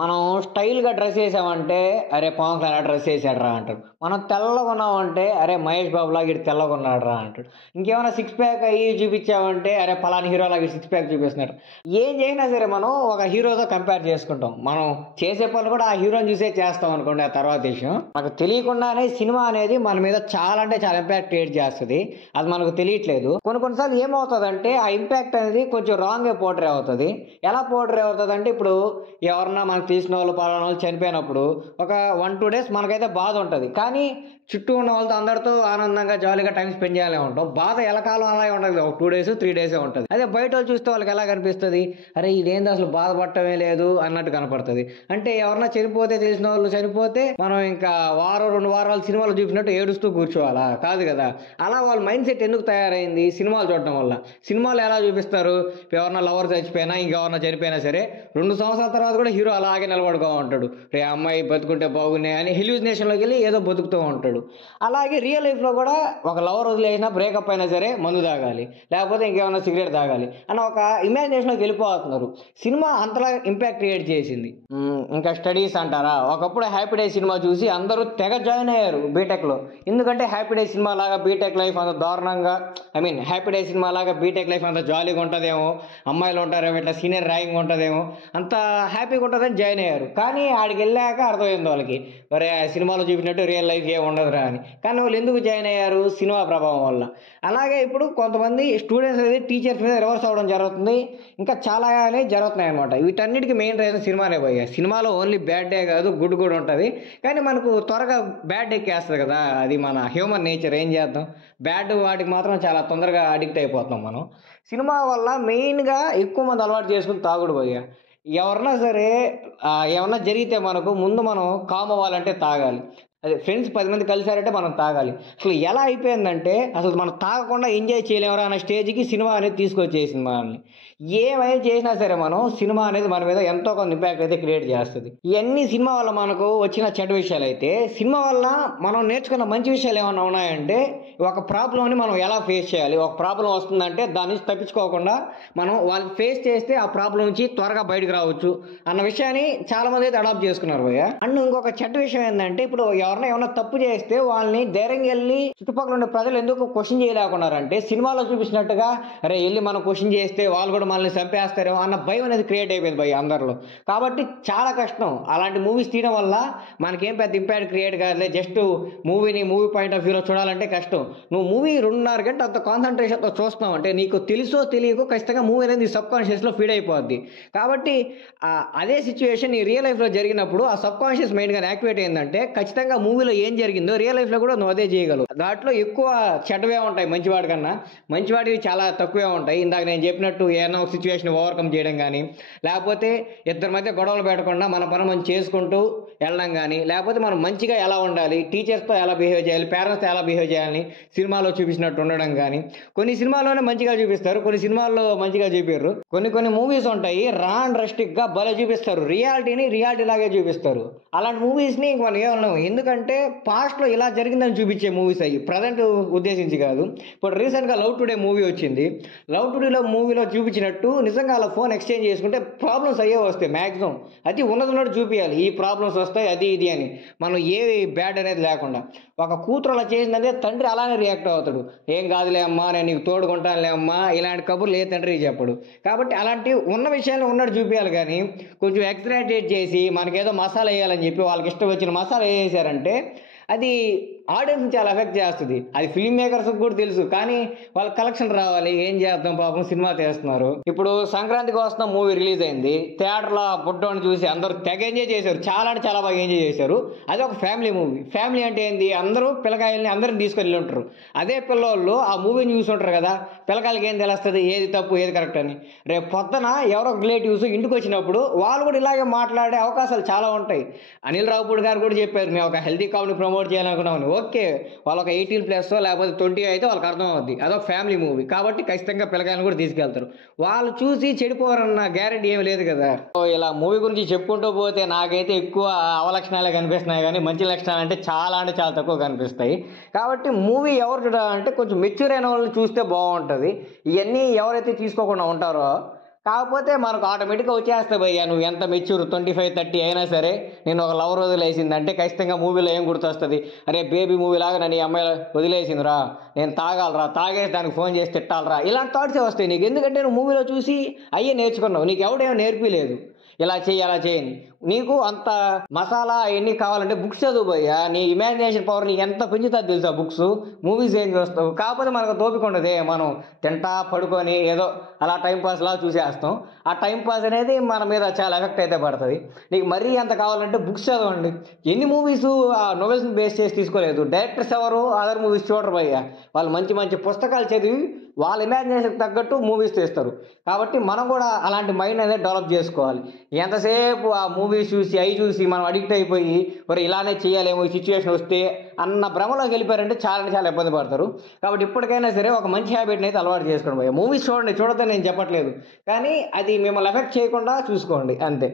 మనం స్టైల్‌గా డ్రెస్ ఏసామంటే, "అరే! పవన్ కళ్యాణ్ అలా డ్రెస్ ఏసాడురా" అంటారు. మనం తెల్లగున్నామంటే, "అరే! మహేష్ బాబులాగా ఈడు తెల్లగున్నాడురా" అంటాడు. ఇంకేమైనా సిక్స్ ప్యాక్ అయ్యి చూపిచ్చామంటే, "అరే! పలానా హీరోలాగా ఈడు సిక్స్ ప్యాక్ చూపిస్తున్నాడు." ఏం చేసినా సరే మనం ఒక హీరోతో కంపేర్ చేసుకుంటాం. మనం చేసే పనులు కూడా ఆ హీరోని చూసే చేస్తామనుకోండి, ఆ తర్వాత విషయం. మనకు తెలియకుండానే సినిమా అనేది మన మీద చాలా అంటే చాలా ఇంపాక్ట్ క్రియేట్ చేస్తది. అది మనకు తెలియట్లేదు. కొన్ని కొన్ని సార్లు ఏమవుతదంటే, ఆ ఇంపాక్ట్ అనేది కొంచెం రాంగ్‌గా పోర్ట్రే అవుతది. ఎలా పోర్ట్రే అవుతదంటే, ఇప్పుడు ఎవరన్నా మనకు తెలిసినోళ్ళు, పలానోళ్ళు చనిపోయినప్పుడు ఒక 1, 2 డేస్ మనకైతే బాధుంటది. కానీ చుట్టూ ఉన్న వాళ్ళతో అందరితో ఆనందంగా, జాలీగా టైమ్ స్పెండ్ చేయాలనే ఉంటాం. బాధ ఎల్లకాలం అలాగే ఉండదు. ఒక 2 డేస్, 3 డేసే ఉంటది. అదే బయటోళ్ళు చూస్తే వాళ్ళకెలా కనిపిస్తది? అరే! ఈడేంది అసలు బాధపడటమే లేదు అన్నట్టు కనపడతది. అంటే ఎవరన్నా చనిపోతే తెలిసినోళ్ళు చనిపోతే మనం ఇంకా వారం, 2 వారాలు సినిమాలో చూపినట్టు ఏడుస్తూ కూర్చోవాలా? కాదు గదా! అలా వాళ్ళ మైండ్ సెట్ ఎందుకు తయారైంది? సినిమాలు చూడటం వల్ల. సినిమాలో ఎలా చూపిస్తారు? ఎవరన్నా లవర్ చచ్చిపోయినా, ఇంకెవరన్నా చనిపోయినా సరే 2 సంవత్సరాల తర్వాత కూడా హీరో అలాగే నిలబడుతా ఉంటాడు. రే అమ్మాయి బతుకుంటే బాగున్నే అని హెల్యూసినేషన్‌లోకెళ్ళి ఏదో బతుకుతూ ఉంటాడు. అలాగే రియల్ లైఫ్‌లో కూడా ఒక లవర్ వదిలేసినా, బ్రేకప్ అయినా సరే మందు తాగాలి. లేకపోతే ఇంకేమన్నా సిగరెట్ తాగాలి అన్న ఒక ఇమాజినేషన్‌లోకి వెళ్ళిపోతున్నారు. సినిమా అంతలా ఇంపాక్ట్ క్రియేట్ చేసింది. ఇంకా స్టడీస్ అంటారా? ఒకప్పుడు 'హ్యాపీ డేస్' సినిమా చూసి అందరూ తెగ జాయిన్ అయ్యారు బీటెక్‌లో. ఎందుకంటే 'హ్యాపీ డేస్' సినిమా లాగా బీటెక్ లైఫ్ అంత దారుణంగా 'హ్యాపీ డేస్' సినిమా లాగా బీటెక్ లైఫ్ అంత జాలీగా ఉంటదేమో, అమ్మాయిలు ఉంటారేమో, ఇట్లా సీనియర్ ర్యాగింగ్ ఉంటదేమో, అంత హ్యాపీగా ఉంటదని జాయిన్ అయ్యారు. కానీ ఆడికెళ్ళాక అర్థమైంది వాళ్ళకి. ఒరేయ్! ఆ సినిమాలో చూపించినట్టు రియల్ లైఫ్ ఏమి ఉండదురా అని. కానీ వాళ్ళు ఎందుకు జాయిన్ అయ్యారు? సినిమా ప్రభావం వల్ల. అలాగే ఇప్పుడు కొంతమంది స్టూడెంట్స్ అనేది టీచర్స్ మీద రివర్స్ అవ్వడం జరుగుతుంది. ఇంకా చాలానే జరుగుతున్నాయన్నమాట. వీటన్నిటికి మెయిన్ రీజన్ సినిమానే భయ్యా. సినిమాలో ఓన్లీ బ్యాడ్ డే కాదు, గుడ్ కూడా ఉంటది. కానీ మనకు త్వరగా బ్యాడ్ ఎక్కేస్తది కదా! అది మన హ్యూమన్ నేచర్, ఏం చేద్దాం. బ్యాడ్ వాటికి మాత్రం చాలా తొందరగా అడిక్ట్ అయిపోతున్నాం మనం. సినిమా వల్ల మెయిన్‌గా ఎక్కువ మంది అలవాటు చేసుకుంది తాగుడు భయ్యా. ఎవరన్నా సరే ఏమన్నా జరిగితే మనకు ముందు మనం కామ్ అవ్వాలంటే తాగాలి. అదే ఫ్రెండ్స్ 10 మంది కలిసారంటే మనం తాగాలి. అసలు ఎలా అయిపోయిందంటే అసలు మనం తాగకుండా ఎంజాయ్ చేయలేమురా అన్న స్టేజ్‌కి సినిమా అనేది తీసుకొచ్చేసింది మనల్ని. ఏమైనా చేసినా సరే మనం సినిమా అనేది మన మీద ఎంతో కొంత ఇంపాక్ట్ అయితే క్రియేట్ చేస్తది. ఇయన్నీ సినిమా వల్ల మనకు వచ్చిన చెడ్డ విషయాలైతే, సినిమా వల్ల మనం నేర్చుకున్న మంచి విషయాలు ఏమన్నా ఉన్నాయంటే, ఒక ప్రాబ్లమ్‌ని మనం ఎలా ఫేస్ చేయాలి? ఒక ప్రాబ్లమ్ వస్తుందంటే దాని నుంచి తప్పించుకోకుండా మనం వాళ్ళని ఫేస్ చేస్తే ఆ ప్రాబ్లమ్ నుంచి త్వరగా బయటకి రావచ్చు అన్న విషయాన్ని చాలామంది అయితే అడాప్ట్ చేసుకున్నారు భయ్యా. అండ్ ఇంకొక చెడ్డ విషయం ఏందంటే, ఇప్పుడు ఎవరైనా ఏమన్నా తప్పు చేస్తే వాళ్ళని ధైర్యంగా ఎళ్లి చుట్టుపక్కల ఉండే ప్రజలు ఎందుకు క్వెషన్ చేయలేకున్నారంటే, సినిమాలో చూపించినట్టుగా అరే! ఎళ్లి మనం క్వెషన్ చేస్తే వాళ్ళు కూడా మనల్ని చంపేస్తారేమో అన్న భయం అనేది క్రియేట్ అయిపోయింది భయ్యా అందరిలో. కాబట్టి చాలా కష్టం. అలాంటి మూవీస్ తీయడం వల్ల మనకేం పెద్ద ఇంపాక్ట్ క్రియేట్ కాదులే. జస్ట్ మూవీ పాయింట్ ఆఫ్ వ్యూలో చూడాలంటే కష్టం. నువ్వు మూవీ 2:30 గంటలు అంత కాన్సంట్రేషన్‌తో చూస్తున్నావంటే నీకు తెలుసో తెలియకో ఖచ్చితంగా మూవీ అనేది నీ సబ్‌కాన్షియస్‌లో ఫీడ్ అయిపోద్ది. కాబట్టి అదే సిట్యుయేషన్ నీ రియల్ లైఫ్‌లో జరిగినప్పుడు ఆ సబ్‌కాన్షియస్ మైండ్ గాని యాక్టివేట్ అయిందంటే ఖచ్చితంగా మూవీలో ఏం జరిగిందో రియల్ లైఫ్‌లో కూడా నువ్వు అదే చేయగలవు. దాంట్లో ఎక్కువ చెడ్డవే ఉంటాయి మంచివాడి కన్నా. మంచివాడివి చాలా తక్కువే ఉంటాయి. ఇందాక నేను చెప్పినట్టు ఏదైనా ఒక సిట్యుయేషన్ ఓవర్‌కమ్ చేయడం గాని, లేకపోతే ఇద్దరి మధ్య గొడవలు పెట్టకుండా మన పని మనం చేసుకుంటూ వెళ్ళడం గాని, లేకపోతే మనం మంచిగా ఎలా ఉండాలి, టీచర్స్‌తో ఎలా బిహేవ్ చేయాలి, పేరెంట్స్‌తో ఎలా బిహేవ్ చేయాలని సినిమాలో చూపించినట్టు ఉండడం గాని, కొన్ని సినిమాల్లోనే మంచిగా చూపిస్తారు. కొన్ని సినిమాల్లో మంచిగా చూపియరు. కొన్ని మూవీస్ ఉంటాయి రా అండ్ రస్టిక్‌గా భలే చూపిస్తారు. రియాలిటీని రియాలిటీ లాగే చూపిస్తారు. అలాంటి మూవీస్‌ని ఇంక మనం ఏమనలేం. ఎందుకంటే పాస్ట్‌లో ఇలా జరిగిందని చూపించే మూవీస్ అయ్యి. ప్రెజెంట్ ఉద్దేశించి కాదు. ఇప్పుడు రీసెంట్‌గా 'లవ్ టుడే' మూవీ వచ్చింది. 'లవ్ టుడే'లో మూవీలో చూపించినట్టు నిజంగా అలా ఫోన్ ఎక్స్‌చేంజ్ చేసుకుంటే ప్రాబ్లమ్స్ అయ్యే వస్తాయి మాక్సిమం. అది ఉన్నదున్నట్టు చూపియాలి. ఈ ప్రాబ్లమ్స్ వస్తాయి అది ఇది అని. మనం ఏవి బ్యాడ్ అనేది లేకుండా. ఒక కూతురు అలా చేసిందంటే తండ్రి అలానే రియాక్ట్ అవుతాడు. "ఏం కాదులే అమ్మా, నేను నీకు తోడుగా ఉంటానులే అమ్మా" ఇలాంటి కబుర్లు ఏ తండ్రికి చెప్పడు. కాబట్టి అలాంటి ఉన్న విషయాన్ని ఉన్నట్టు చూపియాలి గానీ, కొంచెం ఎగ్జాగరేట్ చేసి మనకేదో మసాలా ఎయ్యాలని చెప్పి వాళ్ళకిష్టం వచ్చిన మసాలా ఏసేసారంటే అది ఆడియన్స్‌ని చాలా ఎఫెక్ట్ చేస్తది. అది ఫిల్మ్ మేకర్స్‌కి కూడా తెలుసు. కానీ వాళ్ళకి కలెక్షన్ రావాలి. ఏం చేద్దాం పాపం సినిమా తీస్తున్నారు. ఇప్పుడు సంక్రాంతికి వస్తున్న మూవీ రిలీజ్ అయింది. థియేటర్‌లో ఆ బుడ్డోడిని చూసి అందరూ తెగ ఎంజాయ్ చేశారు. చాలా అంటే చాలా బాగా ఎంజాయ్ చేశారు. అది ఒక ఫ్యామిలీ మూవీ. ఫ్యామిలీ అంటే ఏంది? అందరూ పిల్లకాయల్ని అందరిని తీసుకొని ఎళ్ళుంటరు. అదే పిల్లోళ్ళు ఆ మూవీని చూసుంటరు కదా! పిల్లకాయలకి ఏం తెలుస్తది? ఏది తప్పు, ఏది కరెక్ట్ అని. రేపు పొద్దున ఎవరో రిలేటివ్స్ ఇంటికొచ్చినప్పుడు వాళ్ళు కూడా ఇలాగే మాట్లాడే అవకాశాలు చాలా ఉంటాయి. అనిల్ రావిపూడి గారు కూడా చెప్పారు. మేము ఒక హెల్తీ కపుల్‌ని ప్రమోట్ చేయాలనుకున్నామని. ఓకే. వాళ్ళొక 18+ లేకపోతే 20 అయితే వాళ్ళకి అర్థమవుద్ది. అదొక ఫ్యామిలీ మూవీ. కాబట్టి ఖచ్చితంగా పిల్లకాయలను కూడా తీసుకెళ్తారు. వాళ్ళు చూసి చెడిపోరన్న గ్యారంటీ ఏమి లేదు కదా! సో, ఇలా మూవీ గురించి చెప్పుకుంటూ పోతే నాకైతే ఎక్కువ అవలక్షణాలే కనిపిస్తున్నాయి గానీ, మంచి లక్షణాలంటే చాలా అంటే చాలా తక్కువ కనిపిస్తాయి. కాబట్టి మూవీ ఎవరు చూడాలంటే కొంచెం మెచ్యూర్ అయిన వాళ్ళు చూస్తే బావుంటది. ఇయన్నీ ఎవరైతే తీసుకోకుండా ఉంటారో కాకపోతే మనకు ఆటోమేటిక్గా వచ్చేస్తాయి భయ్యా, నువ్వు ఎంత మెచ్యూర్ 25-30 అయినా సరే నేను ఒక లవర్ వదిలేసిందంటే ఖచ్చితంగా మూవీలో ఏం గుర్తొస్తుంది, అరే బేబీ మూవీ లాగా నన్ను ఈ అమ్మాయి వదిలేసిందిరా, నేను తాగాలరా, తాగేసి దానికి ఫోన్ చేసి తిట్టాలరా, ఇలాంటి థాట్సే వస్తాయి నీకు. ఎందుకంటే నువ్వు మూవీలో చూసి అయ్యే నేర్చుకున్నావు, నీకు ఎవడేమో నేర్పిలేదు ఇలా చెయ్యి అలా చేయని. నీకు అంత మసాలా అవన్నీ కావాలంటే బుక్స్ చదువు భయ్యా, నీ ఇమాజినేషన్ పవర్ నీకు ఎంత పెంచుతుంది తెలుసా బుక్స్. మూవీస్ ఏం చూస్తావు, కాకపోతే మనకు తోపిక ఉండదే, మనం తింటా పడుకొని ఏదో అలా టైంపాస్ లా చూసేస్తాం. ఆ టైంపాస్ అనేది మన మీద చాలా ఎఫెక్ట్ అయితే పడుతుంది. నీకు మరీ అంత కావాలంటే బుక్స్ చదవండి. ఎన్ని మూవీస్ ఆ నోవెల్స్ని బేస్ చేసి తీసుకోలేదు, డైరెక్టర్స్ ఎవరు అదర్ మూవీస్ చూడరు భయ్యా, వాళ్ళు మంచి మంచి పుస్తకాలు చదివి వాళ్ళ ఇమాజినేషన్కి తగ్గట్టు మూవీస్ తీస్తారు. కాబట్టి మనం కూడా అలాంటి మైండ్ అనేది డెవలప్ చేసుకోవాలి. ఎంతసేపు ఆ మూవీస్ చూసి అవి చూసి మనం అడిక్ట్ అయిపోయి మరి ఇలానే చేయాలేమో ఈ సిచ్యువేషన్ వస్తే అన్న భ్రమలోకి వెళ్ళిపోయారంటే చాలా ఇబ్బంది పడతారు. కాబట్టి ఇప్పటికైనా సరే ఒక మంచి హ్యాబిట్ని అయితే అలవాటు చేసుకోండి భయ్యా. మూవీస్ చూడండి, చూడొద్దని నేను చెప్పట్లేదు, కానీ అది మిమ్మల్ని ఎఫెక్ట్ చేయకుండా చూసుకోండి అంతే.